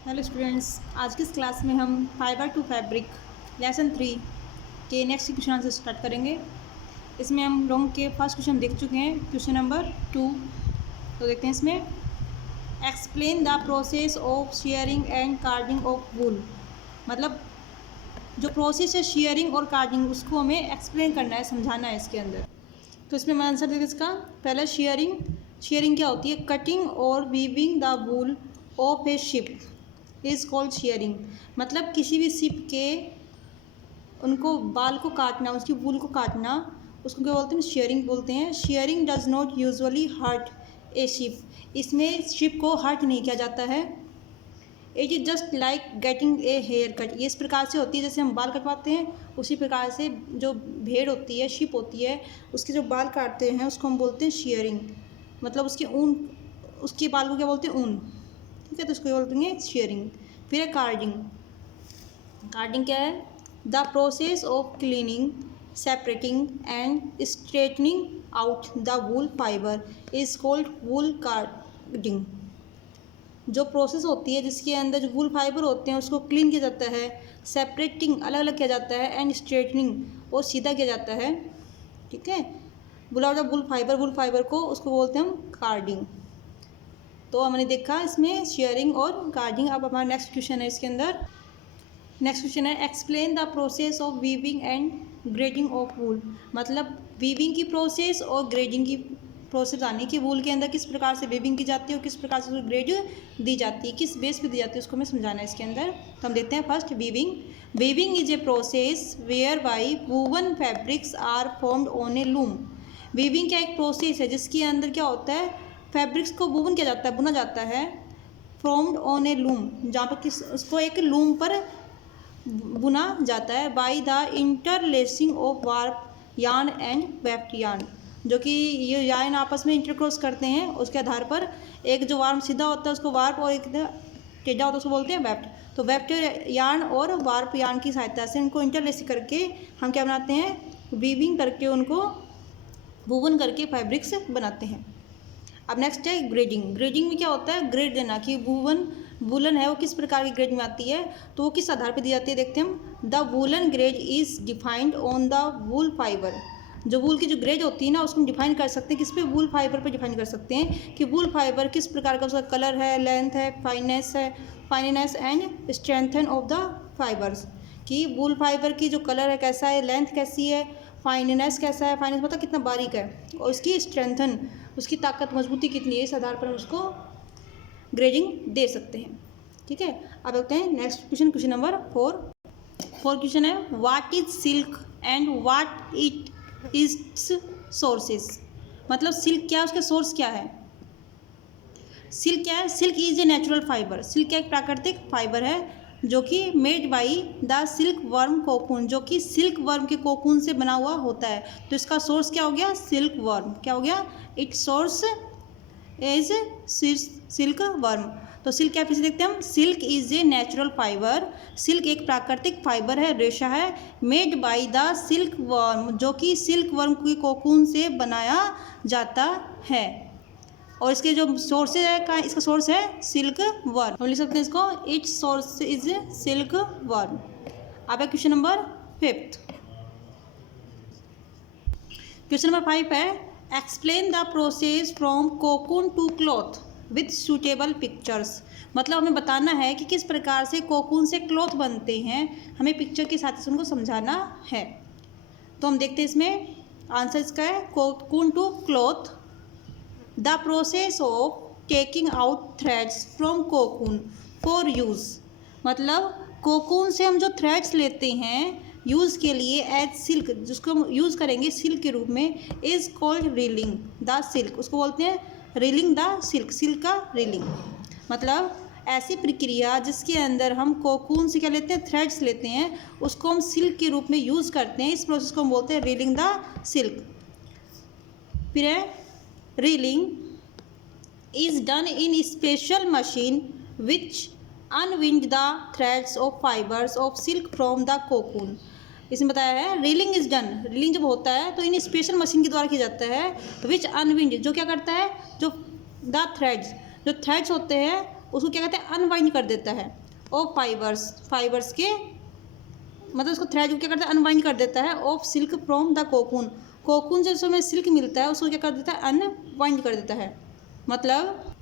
Hello students, आज की इस क्लास में हम फाइबर टू फैब्रिक लेसन 3 के नेक्स्ट क्वेश्चन आंसर स्टार्ट करेंगे। इसमें हम लोग के फर्स्ट क्वेश्चन देख चुके हैं, क्वेश्चन नंबर 2। तो देखते हैं इसमें, explain the process of sharing and carding of wool. मतलब जो प्रोसेस है शेयरिंग और कार्डिंग, उसको हमें एक्सप्लेन करना है, समझाना है इसके अंदर। तो इसमें मैं आंसर देंगे इसका। पहला शेयरिंग क्या होती है? कटिंग और weaving the wool of A ship is called sharing. मतलब किसी भी शिप के उनको बाल को काटना, उसकी वूल को काटना, उसको क्या बोलते हैं? शेयरिंग बोलते हैं। Sharing does not usually hurt a ship. इसमें शिप को हर्ट नहीं किया जाता है। It is just like getting a haircut. ये इस प्रकार से होती है जैसे हम बाल कटवाते हैं, उसी प्रकार से जो भेड़ होती है, शिप होती है, उसके जो बाल काटते हैं उसको हम बोलते हैं शेयरिंग। मतलब उसके ऊन, उसके बाल को क्या बोलते हैं? ऊन। ठीक है, तो उसको बोलते हैं शेयरिंग। फिर है कार्डिंग। कार्डिंग क्या है? The process of cleaning, separating and straightening out the wool fibre is called wool carding. जो प्रोसेस होती है जिसके अंदर जो वूल फाइबर होते हैं उसको क्लीन किया जाता है, सेपरेटिंग अलग अलग किया जाता है, एंड स्ट्रेटनिंग और सीधा किया जाता है। ठीक है, बोला जाता वूल फाइबर को उसको बोलते हैं हम कार्डिंग। तो हमने देखा इसमें शेयरिंग और कार्डिंग। अब हमारा नेक्स्ट क्वेश्चन है इसके अंदर। नेक्स्ट क्वेश्चन है, explain the process of weaving and grading of wool. मतलब वीविंग की प्रोसेस और ग्रेडिंग की प्रोसेस आने की, वूल के अंदर किस प्रकार से वीविंग की जाती है और किस प्रकार से ग्रेड दी जाती है, किस बेस पे दी जाती है, उसको हमें समझाना है इसके अंदर। तो हम देखते हैं first weaving. Weaving is a process whereby woven fabrics are formed on a loom. Weaving क्या एक प्रोसेस है जिसके अंदर क्या होता है? फैब्रिक्स को वूवन किया जाता है, बुना जाता है, फॉर्म्ड ऑन ए लूम, जहाँ पर किस उसको एक लूम पर बुना जाता है, by the interlacing of warp yarn and weft yarn. जो कि ये यार्न आपस में इंटरक्रॉस करते हैं, उसके आधार पर एक जो वार्प सीधा होता है उसको वार्प और एक टेढ़ा होता है उसको बोलते हैं वेफ्ट। तो वेफ्ट यार्न और वार्प यार्न की सहायता से उनको इंटरलेस करके हम क्या बनाते हैं? वीविंग करके उनको वूवन करके फैब्रिक्स बनाते हैं। अब नेक्स्ट है ग्रेडिंग। ग्रेडिंग में क्या होता है? ग्रेड देना कि वूलन है वो किस प्रकार की ग्रेड में आती है, तो वो किस आधार पर दी जाती है, देखते हैं हम। The woollen grade is defined on the wool fibre. जो वूल की जो ग्रेड होती है ना, उसको हम डिफाइन कर सकते हैं किस पे? वूल फाइबर पे डिफाइन कर सकते हैं कि वूल फाइबर किस प्रकार का उसका कलर है, लेंथ है, finance and strengthen of the fibres. कि वूल फाइबर की जो कलर है कैसा है, लेंथ कैसी है, फाइनेस कैसा है, फाइनेस मतलब कितना बारीक है, और इसकी स्ट्रेंथन, उसकी ताकत मजबूती कितनी है, इस आधार पर हम उसको ग्रेडिंग दे सकते हैं। ठीक है, अब देखते हैं next question, question number 4। Question है, what is silk and what it its sources. मतलब सिल्क क्या है, उसका सोर्स क्या है? सिल्क क्या है? Silk is a natural fibre. Silk एक प्राकृतिक फाइबर है जो कि made by the silk worm cocoon, जो कि सिल्क वर्म के कोकून से बना हुआ होता है। तो इसका सोर्स क्या हो गया? Silk worm. क्या हो गया? It's source is silk worm. तो सिल्क क्या पीछे देखते हैं हम, silk is a natural fibre. Silk एक प्राकृतिक फाइबर है, रेशा है, made by the silk worm, जो कि सिल्क वर्म की कोकून से बनाया जाता है। और इसके जो सोर्सेज है, का इसका सोर्स है सिल्क वर्म। हम लिख सकते हैं इसको, its source is silkworm. अब है क्वेश्चन नंबर 5। क्वेश्चन नंबर 5 है, explain the process from cocoon to cloth with suitable pictures. मतलब हमें बताना है कि किस प्रकार से कोकून से क्लॉथ बनते हैं, हमें पिक्चर के साथ उनको समझाना है। तो हम देखते हैं इसमें आंसर इसका है, cocoon to cloth, the process of taking out threads from cocoon for use. मतलब कोकून से हम जो थ्रेड्स लेते हैं यूज़ के लिए एज सिल्क, जिसको हम यूज़ करेंगे सिल्क के रूप में, is called reeling the silk. उसको बोलते हैं रीलिंग द सिल्क, सिल्क का रीलिंग। मतलब ऐसी प्रक्रिया जिसके अंदर हम कोकून से क्या लेते हैं? थ्रेड्स लेते हैं, उसको हम सिल्क के रूप में यूज़ करते हैं। इस प्रोसेस को हम बोलते हैं रीलिंग द सिल्क। फिर है, reeling is done in special machine which unwind the threads of fibres of silk from the cocoon. इसमें बताया है रीलिंग इज डन, रीलिंग जब होता है तो इन स्पेशल मशीन के द्वारा किया जाता है, विच अनविंड, जो क्या करता है, जो द थ्रेड्स, जो थ्रेड्स होते हैं उसको क्या कहते हैं, अनवाइंड कर देता है। ऑफ फाइबर्स के मतलब उसको थ्रेड को क्या करता है, अनवाइंड कर देता है। Of silk from the cocoon से उसमें सिल्क मिलता है उसको क्या कर देता है, अनवाइंड कर देता है। मतलब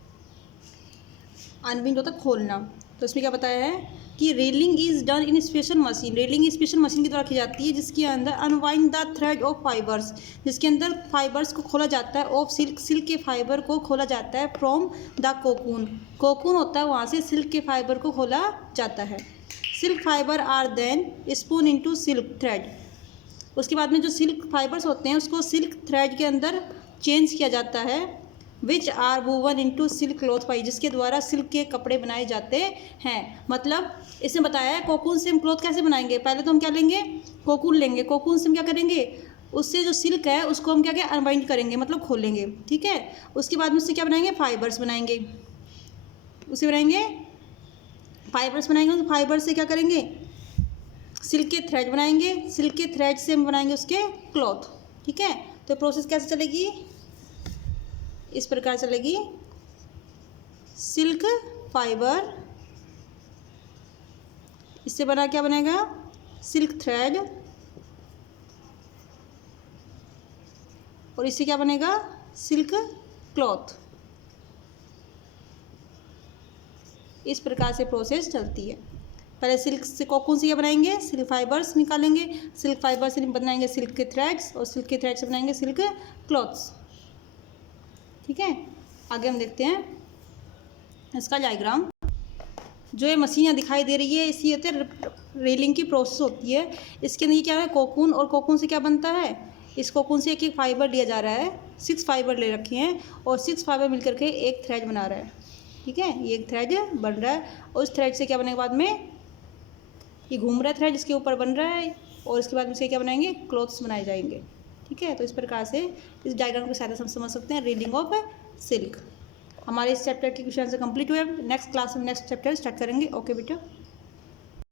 अनवाइंड होता है खोलना। तो इसमें क्या बताया है कि railing is done in special machine. Railing special machine की द्वारा की जाती है जिसके अंदर unwind the thread of fibres, जिसके अंदर फाइबर्स को खोला जाता है। ऑफ सिल्क के फाइबर को खोला जाता है। फ्रॉम द कोकून होता है वहाँ से सिल्क के फाइबर को खोला जाता है। Silk fibre are then spun into silk thread. उसके बाद में जो सिल्क फाइबर्स होते हैं उसको सिल्क थ्रेड के अंदर चेंज किया जाता है। Which are woven into silk cloth पाई, जिसके द्वारा सिल्क के कपड़े बनाए जाते हैं। मतलब इसने बताया है कोकून से हम क्लॉथ कैसे बनाएंगे। पहले तो हम क्या लेंगे, कोकून लेंगे। कोकून से हम क्या करेंगे, उससे जो सिल्क है उसको हम क्या क्या अनवाइंड करेंगे, मतलब खोलेंगे। ठीक है, उसके बाद में उससे क्या बनाएंगे, फाइबर्स बनाएंगे। उसे बनाएंगे फाइबर्स बनाएंगे। उस फाइबर से क्या करेंगे, सिल्क के थ्रेड बनाएंगे। सिल्क के थ्रेड से हम बनाएंगे उसके क्लॉथ। ठीक है, तो प्रोसेस कैसे चलेगी, इस प्रकार चलेगी। सिल्क फाइबर, इससे बना क्या बनेगा, सिल्क थ्रेड, और इससे क्या बनेगा, सिल्क क्लॉथ। इस प्रकार से प्रोसेस चलती है। पहले सिल्क से कोकून से क्या बनाएंगे, सिल्क फाइबर्स निकालेंगे। सिल्क फाइबर से बनाएंगे सिल्क के थ्रेड्स, और सिल्क के थ्रेड से बनाएंगे सिल्क क्लॉथ्स। ठीक है, आगे हम देखते हैं इसका डायग्राम। जो ये मशीन यहाँ दिखाई दे रही है इसी होते रेलिंग की प्रोसेस होती है। इसके अंदर ये क्या है, कोकून, और कोकून से क्या बनता है, इस कोकून से एक एक फाइबर लिया जा रहा है। 6 फाइबर ले रखे हैं और 6 फाइबर मिलकर के एक थ्रेड बना रहा है। ठीक है, ये एक थ्रेड बन रहा है और उस थ्रेड से क्या बनेगा, बाद में ये घूम रहा है थ्रेड जिसके ऊपर बन रहा है, और इसके बाद में इसके क्या बनाएंगे, क्लॉथ्स बनाए जाएंगे। ठीक है, तो इस प्रकार से इस डायग्राम की सहायता से हम समझ सकते हैं रीडिंग ऑफ सिल्क। हमारे इस चैप्टर के क्वेश्चन से कंप्लीट हुए। नेक्स्ट क्लास में नेक्स्ट चैप्टर स्टार्ट करेंगे। ओके बेटा।